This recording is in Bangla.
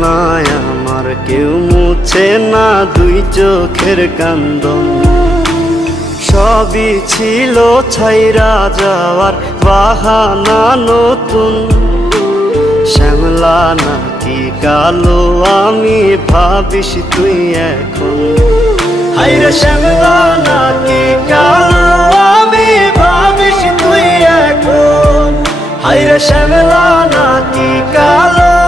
বেদনায় আমার কেউ মুছে না দুই চোখের কান্দন। সবই ছিল ছাইরা যাওয়ার বাহানা নতুন। শ্যামলা নাকি কালো আমি ভাবিস তুই এখন। হায়রে শ্যামলা নাকি কালো আমি ভাবিস তুই এখন। হায়রে শ্যামলা নাকি কালো